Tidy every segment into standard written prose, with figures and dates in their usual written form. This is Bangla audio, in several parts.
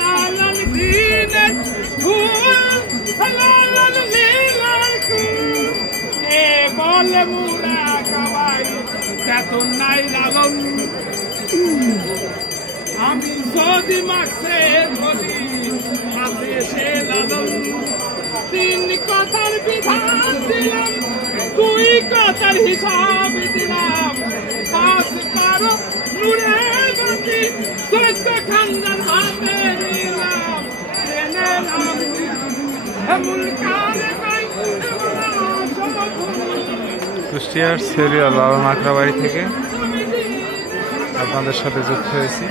লালাল দিনের ফুল লালাল লীলার কুল এ বলে মুরা কাবাই চেতন নাই লালন আমি যদি মাসে বলি মাসে সে লালন তিন কথার বিধান দিলাম দুই কথার হিসাব দিলাম পাঁচ কারো নুরে গতি চোদ্দ খান্দার হাতে দিলাম জেনে নাম এমন কালে নাই কুষ্টিয়ার সেরিয়া লালন আখড়াবাড়ি থেকে আপনাদের সাথে যুক্ত হয়েছি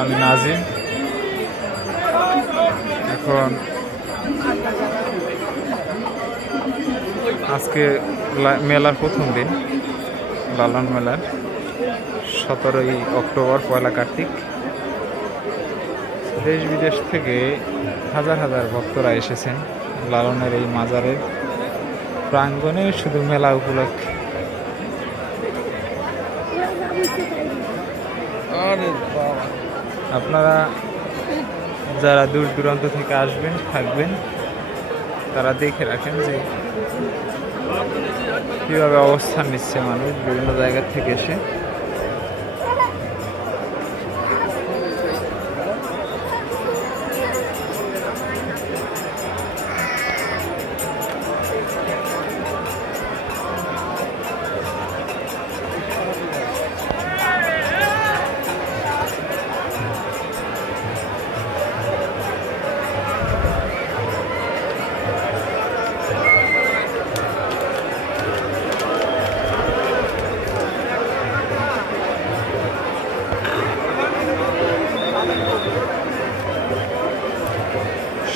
আমি নাজিম। এখন আজকে মেলার প্রথম দিন, লালন মেলার 17ই অক্টোবর, পয়লা কার্তিক। দেশ বিদেশ থেকে হাজার হাজার ভক্তরা এসেছেন লালনের এই মাজারের প্রাঙ্গণে শুধু মেলা উপলক্ষে। আপনারা যারা দূর দূরান্ত থেকে আসবেন থাকবেন তারা দেখে রাখেন যে কিভাবে অবস্থান নিচ্ছে মানুষ বিভিন্ন জায়গা থেকে এসে।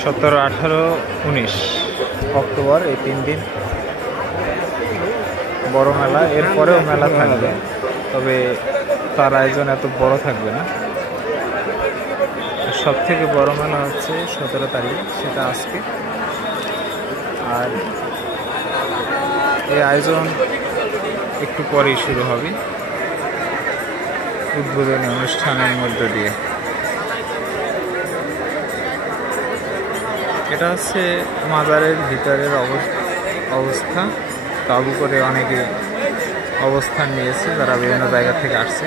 সতেরো, 18, 19 অক্টোবর এই 3 দিন বড় মেলা। এরপরেও মেলা থাকবে, তবে তার আয়োজন এত বড় থাকবে না। সব থেকে বড় মেলা হচ্ছে 17 তারিখ, সেটা আজকে। আর এই আয়োজন একটু পরেই শুরু হবে উদ্বোধনী অনুষ্ঠানের মধ্য দিয়ে। এটা হচ্ছে মাজারের ভিতরের অবস্থা। তাঁবু করে অনেকে অবস্থান নিয়েছে যারা বিভিন্ন জায়গা থেকে আসছে।